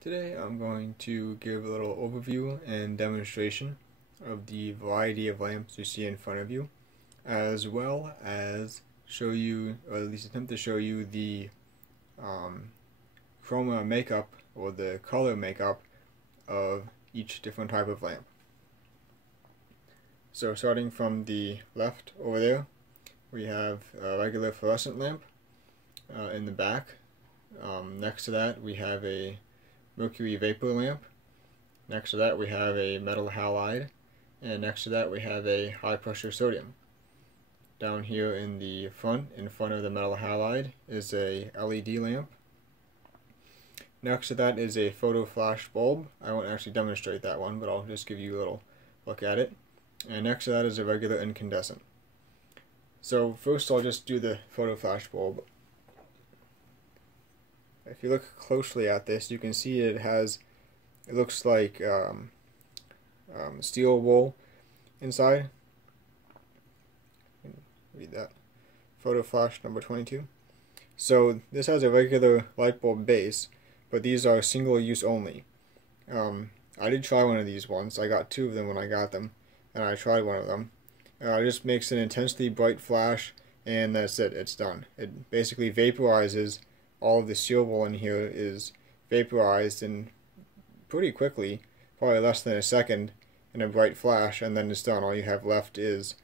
Today I'm going to give a little overview and demonstration of the variety of lamps you see in front of you, as well as show you, or at least attempt to show you, the chroma makeup or the color makeup of each different type of lamp. So starting from the left over there, we have a regular fluorescent lamp in the back. Next to that we have a Mercury Vapor lamp. Next to that we have a metal halide, and next to that we have a high pressure sodium. Down here in front of the metal halide, is a LED lamp. Next to that is a photo flash bulb. I won't actually demonstrate that one, but I'll just give you a little look at it. And next to that is a regular incandescent. So first I'll just do the photo flash bulb. If you look closely at this, you can see it looks like steel wool inside. Read that. Photo flash number 22. So this has a regular light bulb base, but these are single use only. I did try one of these once. I got two of them when I got them, and I tried one of them. It just makes an intensely bright flash, and that's it. It's done. It basically vaporizes. All of the steel wool in here is vaporized in pretty quickly, probably less than a second, in a bright flash, and then it's done. All you have left is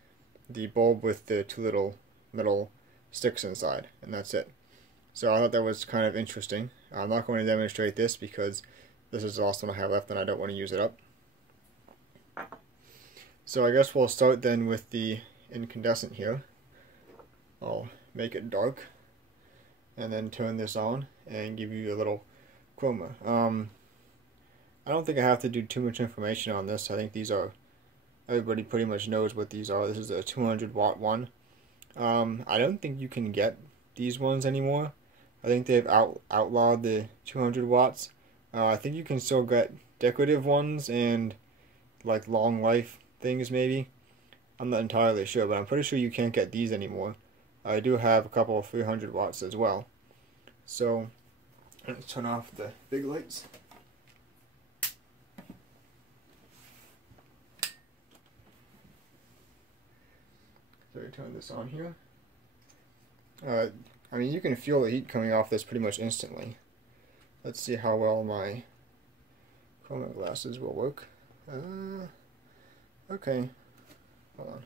the bulb with the two little metal sticks inside, and that's it. So I thought that was kind of interesting. I'm not going to demonstrate this because this is the last one I have left and I don't want to use it up. So I guess we'll start then with the incandescent here. I'll make it dark and then turn this on and give you a little chroma. I don't think I have to do too much information on this. I think these are, everybody pretty much knows what these are. This is a 200 watt one. I don't think you can get these ones anymore. I think they've outlawed the 200 watts. I think you can still get decorative ones and like long life things maybe. I'm not entirely sure, but I'm pretty sure you can't get these anymore. I do have a couple of 300 watts as well. So let's turn off the big lights. So we turn this on here. I mean, you can feel the heat coming off this pretty much instantly. Let's see how well my chroma glasses will work. Okay, hold on.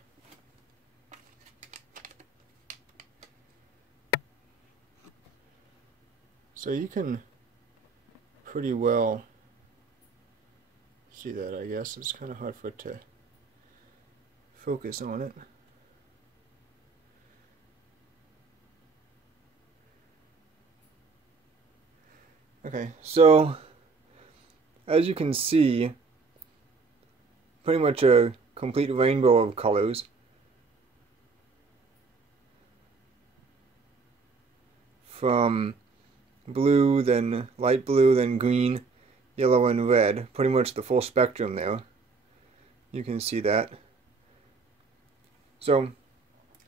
So you can pretty well see that, I guess. It's kind of hard for it to focus on it. Okay, so as you can see, pretty much a complete rainbow of colors. From blue, then light blue, then green, yellow, and red. Pretty much the full spectrum there. You can see that. So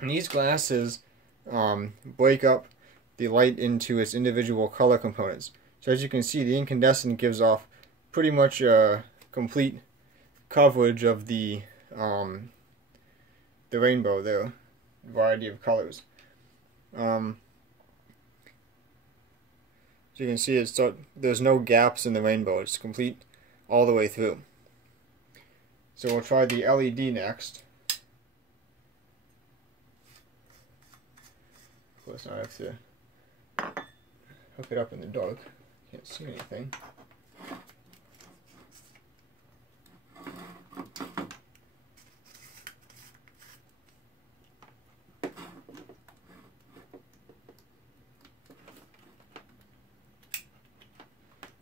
these glasses break up the light into its individual color components. So as you can see, the incandescent gives off pretty much a complete coverage of the rainbow there, variety of colors. So you can see there's no gaps in the rainbow. It's complete all the way through. So we'll try the LED next. Of course, I have to hook it up in the dark. Can't see anything.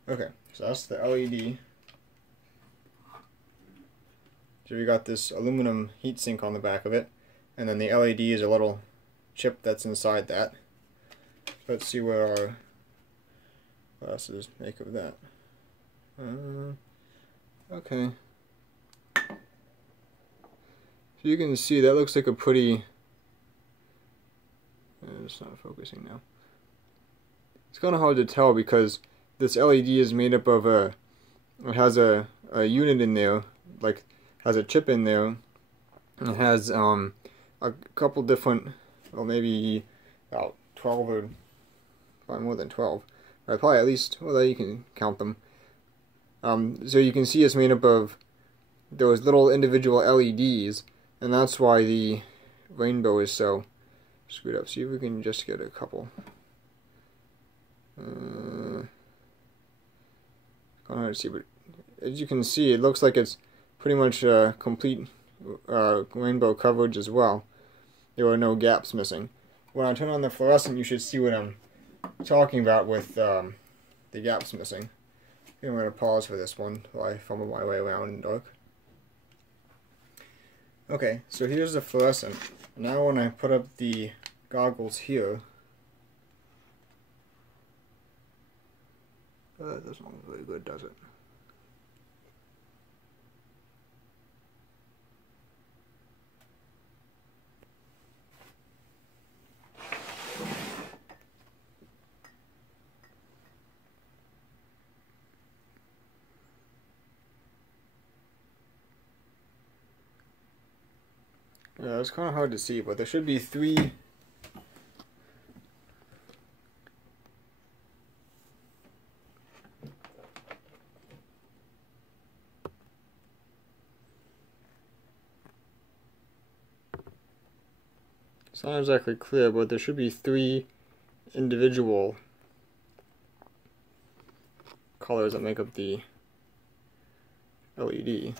Okay, so that's the LED. So we got this aluminum heatsink on the back of it, and then the LED is a little chip that's inside that. Let's see what our glasses make of that. Okay. So you can see that looks like a pretty... It's not focusing now. It's kind of hard to tell because this LED is made up of it has a unit in there, like has a chip in there. It has a couple different, well, maybe about 12 or probably more than 12, or probably at least, well, there you can count them. So you can see it's made up of those little individual LEDs, and that's why the rainbow is so screwed up. See if we can just get a couple. Kind of hard to see, but as you can see, it looks like it's pretty much complete rainbow coverage as well. There are no gaps missing. When I turn on the fluorescent, you should see what I'm talking about with the gaps missing. I'm going to pause for this one while I fumble my way around in the dark. Okay, so here's the fluorescent. Now when I put up the goggles here, that doesn't look very good, does it? Yeah, it's kind of hard to see, but there should be 3 it's not exactly clear, but there should be 3 individual colors that make up the LED.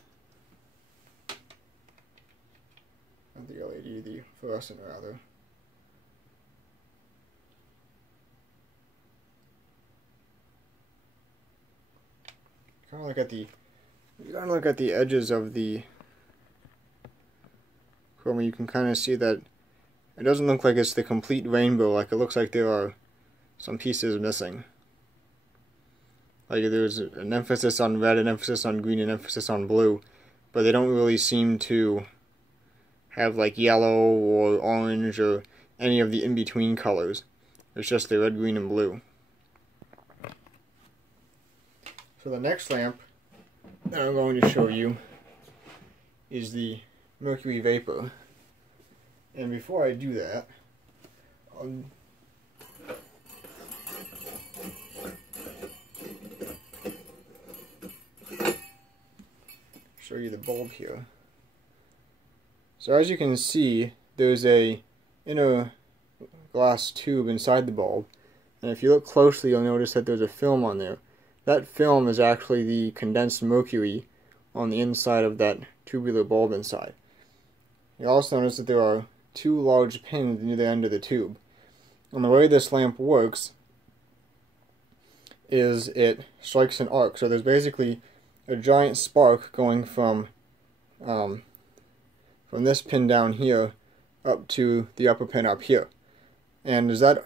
Not the LED, the fluorescent rather. Kind of look at the edges of the chroma. You can kind of see that it doesn't look like it's the complete rainbow. Like, it looks like there are some pieces missing. Like, there's an emphasis on red, an emphasis on green, an emphasis on blue, but they don't really seem to have like yellow or orange or any of the in-between colors. It's just the red, green, and blue. So the next lamp that I'm going to show you is the Mercury Vapor. And before I do that, I'll show you the bulb here. So as you can see, there's a inner glass tube inside the bulb, and if you look closely you'll notice that there's a film on there. That film is actually the condensed mercury on the inside of that tubular bulb inside. You also notice that there are 2 large pins near the end of the tube. And the way this lamp works is it strikes an arc. So there's basically a giant spark going from this pin down here up to the upper pin up here. And as that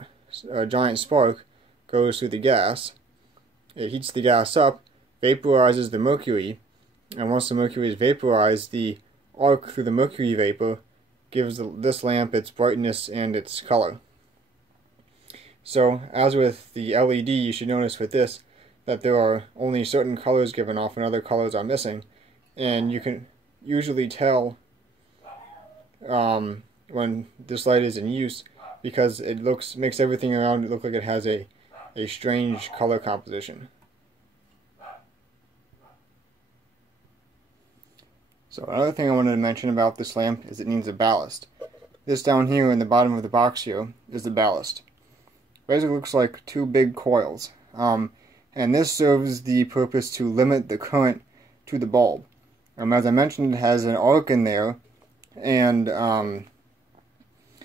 giant spark goes through the gas, it heats the gas up, vaporizes the mercury, and once the mercury is vaporized, the arc through the mercury vapor gives this lamp its brightness and its color. So, as with the LED, you should notice with this that there are only certain colors given off and other colors are missing, and you can usually tell when this light is in use because it makes everything around it look like it has a strange color composition. So another thing I wanted to mention about this lamp is it needs a ballast. This down here in the bottom of the box here is the ballast. Basically looks like 2 big coils. And this serves the purpose to limit the current to the bulb. As I mentioned, it has an arc in there, and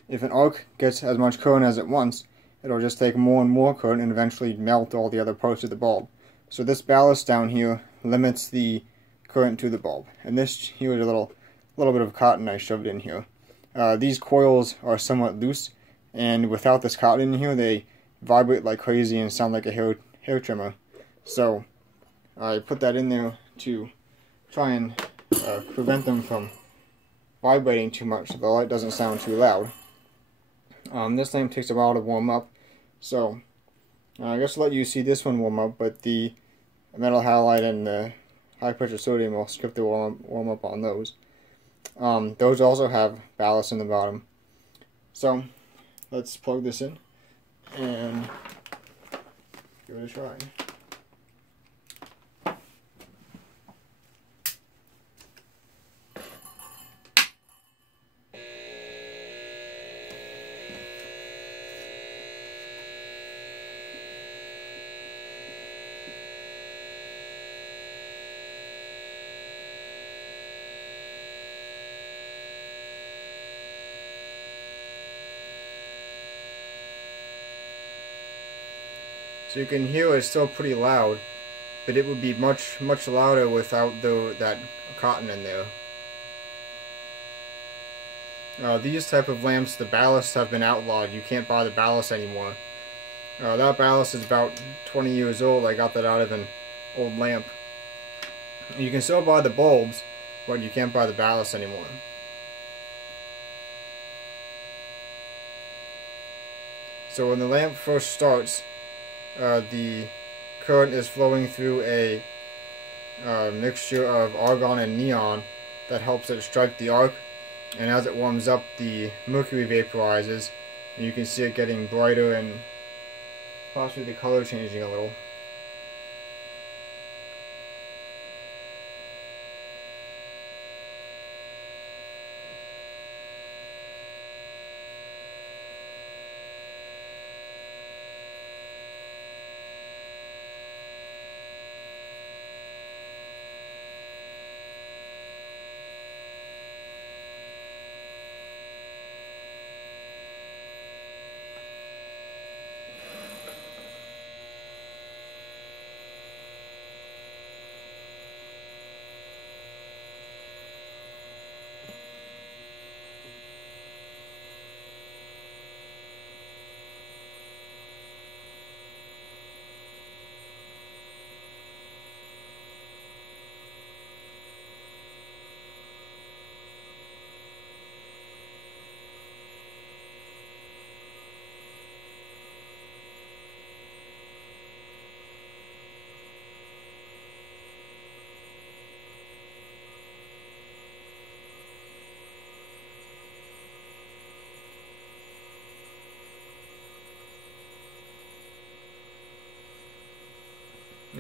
if an arc gets as much current as it wants, it'll just take more and more current and eventually melt all the other parts of the bulb. So this ballast down here limits the current to the bulb. And this here is a little bit of cotton I shoved in here. These coils are somewhat loose, and without this cotton in here, they vibrate like crazy and sound like a hair trimmer. So I put that in there to try and prevent them from vibrating too much so the light doesn't sound too loud. This lamp takes a while to warm up, so I guess I'll let you see this one warm up, but the metal halide and the high pressure sodium will skip the warm up on those. Those also have ballast in the bottom. So let's plug this in and give it a try. So you can hear it's still pretty loud, but it would be much louder without that cotton in there. These type of lamps, the ballasts have been outlawed. You can't buy the ballast anymore. That ballast is about 20 years old. I got that out of an old lamp. You can still buy the bulbs, but you can't buy the ballast anymore. So when the lamp first starts, the current is flowing through a mixture of argon and neon that helps it strike the arc, and as it warms up, the mercury vaporizes, and you can see it getting brighter and possibly the color changing a little.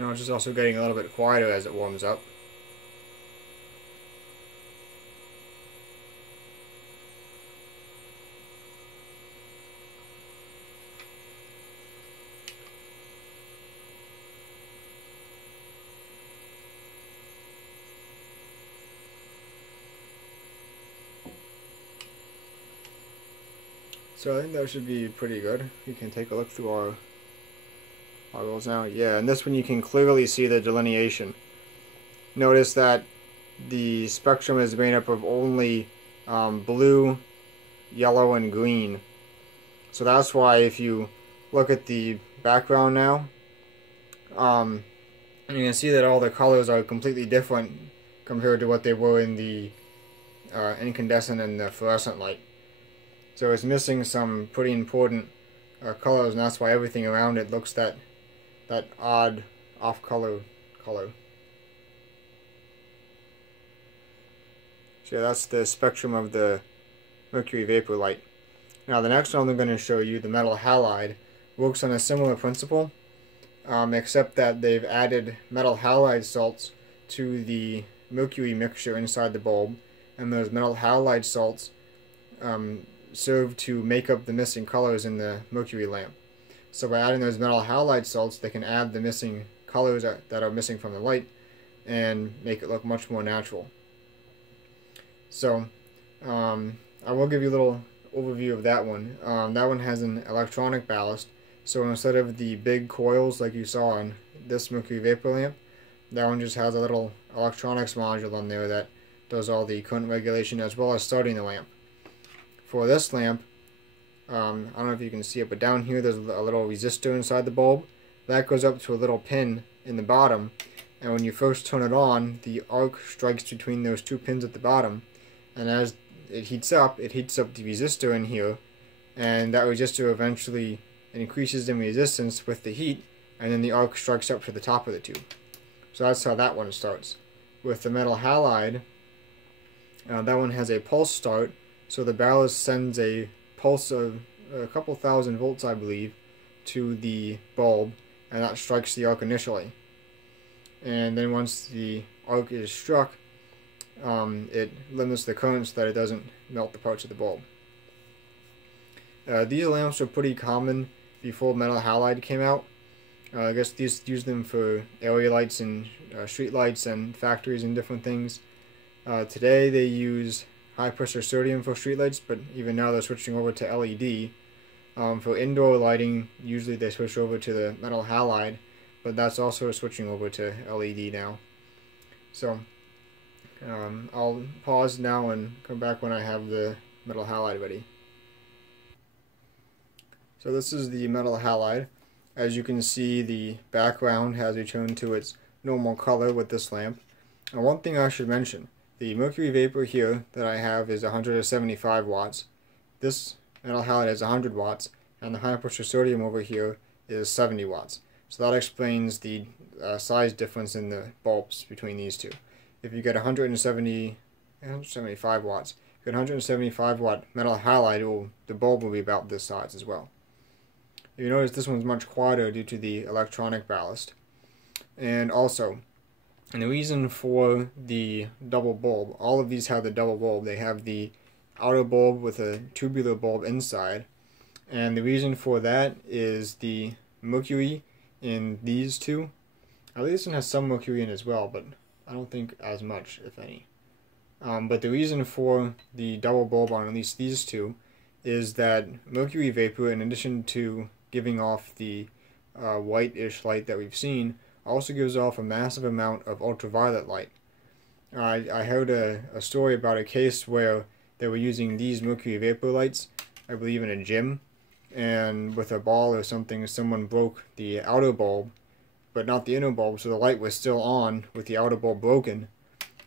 It's just also getting a little bit quieter as it warms up. So I think that should be pretty good. We can take a look through our toggles now. Yeah, and this one you can clearly see the delineation. Notice that the spectrum is made up of only blue, yellow, and green. So that's why if you look at the background now, you can see that all the colors are completely different compared to what they were in the incandescent and the fluorescent light. So it's missing some pretty important colors, and that's why everything around it looks that odd off-color color. So that's the spectrum of the Mercury Vapor light. Now the next one I'm going to show you, the metal halide, works on a similar principle, except that they've added metal halide salts to the mercury mixture inside the bulb, and those metal halide salts serve to make up the missing colors in the mercury lamp. So by adding those metal halide salts, they can add the missing colors that are missing from the light and make it look much more natural. So I will give you a little overview of that one. That one has an electronic ballast, so instead of the big coils like you saw on this Mercury Vapor lamp, that one just has a little electronics module on there that does all the current regulation as well as starting the lamp. For this lamp, I don't know if you can see it, but down here there's a little resistor inside the bulb. That goes up to a little pin in the bottom, and when you first turn it on, the arc strikes between those two pins at the bottom, and as it heats up the resistor in here, and that resistor eventually and increases in resistance with the heat, and then the arc strikes up to the top of the tube. So that's how that one starts. With the metal halide, that one has a pulse start, so the ballast sends a pulse of a couple thousand volts, I believe, to the bulb, and that strikes the arc initially. And then once the arc is struck, it limits the current so that it doesn't melt the parts of the bulb. These lamps were pretty common before metal halide came out. I guess these use them for area lights and street lights and factories and different things. Today they use high pressure sodium for streetlights, but even now they're switching over to LED. For indoor lighting, usually they switch over to the metal halide, but that's also switching over to LED now. So I'll pause now and come back when I have the metal halide ready. So this is the metal halide. As you can see, the background has returned to its normal color with this lamp. And one thing I should mention, the Mercury Vapor here that I have is 175 watts. This metal halide is 100 watts, and the high pressure sodium over here is 70 watts. So that explains the size difference in the bulbs between these two. If you get 175 watts, if you get 175 watt metal halide, the bulb will be about this size as well. You notice this one's much quieter due to the electronic ballast. And also, and the reason for the double bulb, all of these have the double bulb. They have the outer bulb with a tubular bulb inside. And the reason for that is the mercury in these two. At least this one has some mercury in as well, but I don't think as much, if any. But the reason for the double bulb on at least these two is that mercury vapor, in addition to giving off the whitish light that we've seen, also gives off a massive amount of ultraviolet light. I heard a story about a case where they were using these mercury vapor lights, I believe in a gym, and with a ball or something, someone broke the outer bulb, but not the inner bulb, so the light was still on with the outer bulb broken,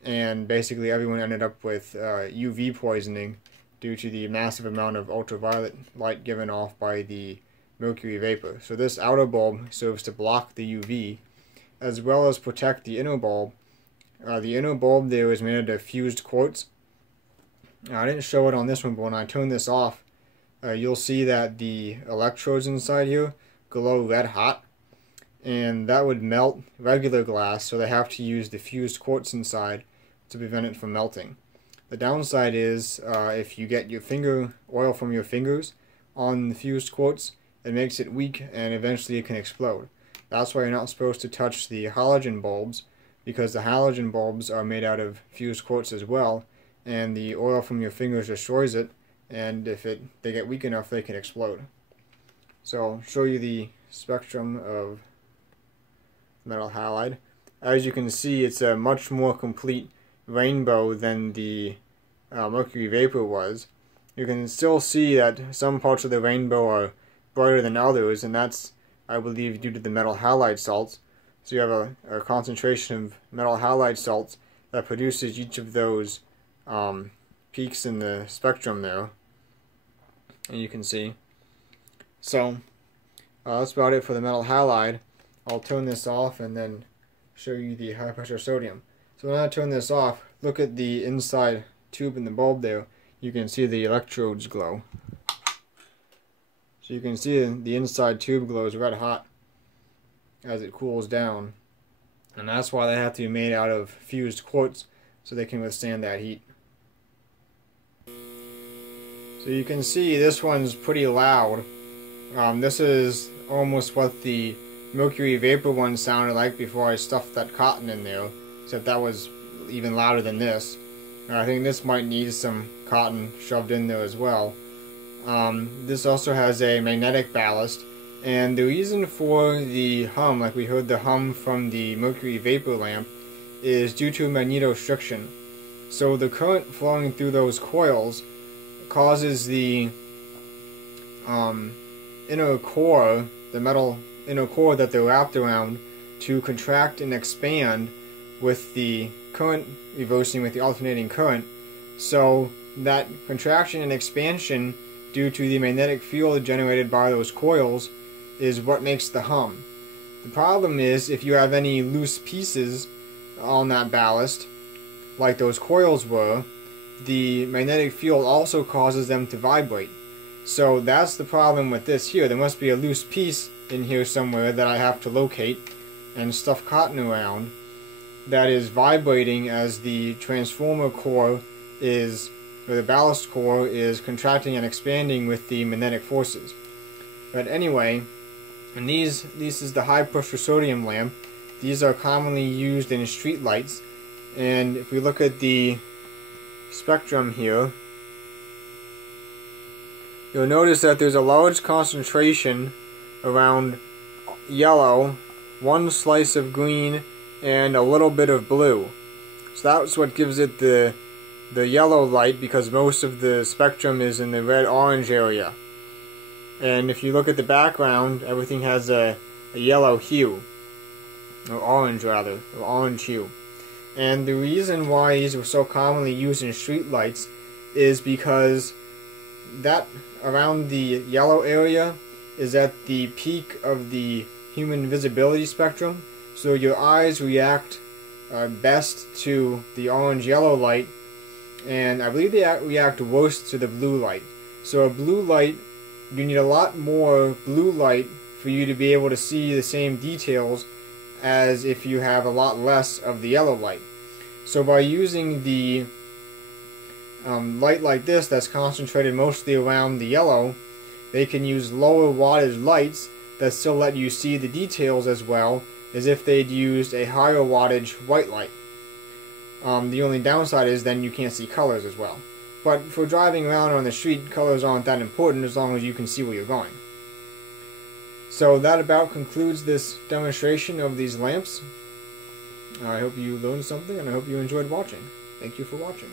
and basically everyone ended up with UV poisoning due to the massive amount of ultraviolet light given off by the mercury vapor. So this outer bulb serves to block the UV as well as protect the inner bulb. The inner bulb there is made out of fused quartz. I didn't show it on this one, but when I turn this off, you'll see that the electrodes inside here glow red hot, and that would melt regular glass, so they have to use the fused quartz inside to prevent it from melting. The downside is if you get your oil from your fingers on the fused quartz, it makes it weak and eventually it can explode. That's why you're not supposed to touch the halogen bulbs, because the halogen bulbs are made out of fused quartz as well, and the oil from your fingers destroys it, and if they get weak enough, they can explode. So I'll show you the spectrum of metal halide. As you can see, it's a much more complete rainbow than the mercury vapor was. You can still see that some parts of the rainbow are brighter than others, and that's, I believe, due to the metal halide salts. So you have a concentration of metal halide salts that produces each of those peaks in the spectrum there, and you can see. So that's about it for the metal halide. I'll turn this off and then show you the high pressure sodium. So when I turn this off, look at the inside tube in the bulb there. You can see the electrodes glow. So you can see the inside tube glows red hot as it cools down. And that's why they have to be made out of fused quartz, so they can withstand that heat. So you can see this one's pretty loud. This is almost what the mercury vapor one sounded like before I stuffed that cotton in there, except that was even louder than this. I think this might need some cotton shoved in there as well. This also has a magnetic ballast, and the reason for the hum, like we heard the hum from the mercury vapor lamp, is due to magnetostriction. So the current flowing through those coils causes the inner core, the metal inner core that they're wrapped around, to contract and expand with the current reversing with the alternating current. So that contraction and expansion due to the magnetic field generated by those coils, is what makes the hum. The problem is if you have any loose pieces on that ballast, like those coils were, the magnetic field also causes them to vibrate. So that's the problem with this here. There must be a loose piece in here somewhere that I have to locate and stuff cotton around that is vibrating as the transformer core is, or the ballast core is contracting and expanding with the magnetic forces. But anyway, and this is the high pressure sodium lamp. These are commonly used in street lights, and if we look at the spectrum here, you'll notice that there's a large concentration around yellow, one slice of green, and a little bit of blue. So that's what gives it the yellow light, because most of the spectrum is in the red-orange area. And if you look at the background, everything has a yellow hue, or orange rather, or orange hue. And the reason why these were so commonly used in street lights is because that around the yellow area is at the peak of the human visibility spectrum, so your eyes react best to the orange-yellow light, and I believe they react worst to the blue light. So a blue light, you need a lot more blue light for you to be able to see the same details as if you have a lot less of the yellow light. So by using the light like this that's concentrated mostly around the yellow, they can use lower wattage lights that still let you see the details as well as if they'd used a higher wattage white light. The only downside is then you can't see colors as well. But for driving around on the street, colors aren't that important as long as you can see where you're going. So that about concludes this demonstration of these lamps. I hope you learned something, and I hope you enjoyed watching. Thank you for watching.